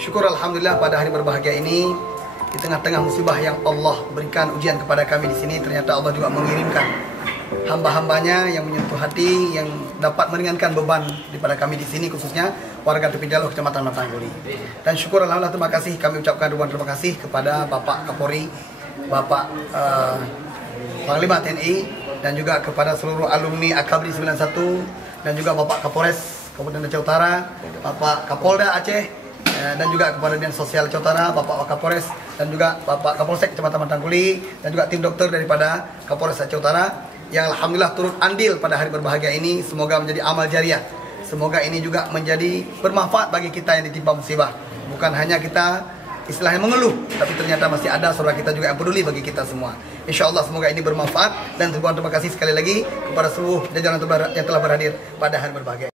Syukur alhamdulillah pada hari berbahagia ini, di tengah-tengah musibah yang Allah berikan ujian kepada kami di sini, ternyata Allah juga mengirimkan hamba-hambanya yang menyentuh hati, yang dapat meringankan beban daripada kami di sini, khususnya warga Tepi Daluh, Kecamatan Matangguli. Dan syukur alhamdulillah, terima kasih, kami ucapkan ribuan terima kasih kepada Bapak Kapolri, Bapak Panglima TNI, dan juga kepada seluruh alumni Akabri 91, dan juga Bapak Kapolres Kabupaten Aceh Utara, Bapak Kapolda Aceh, dan juga kepada Dinas Sosial Aceh Utara, Bapak Wakapolres, dan juga Bapak Kapolsek Kecamatan Matangguli, dan juga tim dokter daripada Kapolres Aceh Utara yang alhamdulillah turut andil pada hari berbahagia ini. Semoga menjadi amal jariah. Semoga ini juga menjadi bermanfaat bagi kita yang ditimpa musibah. Bukan hanya kita istilahnya mengeluh, tapi ternyata masih ada saudara kita juga yang peduli bagi kita semua. InsyaAllah semoga ini bermanfaat, dan terima kasih sekali lagi kepada seluruh jajaran yang telah berhadir pada hari berbahagia.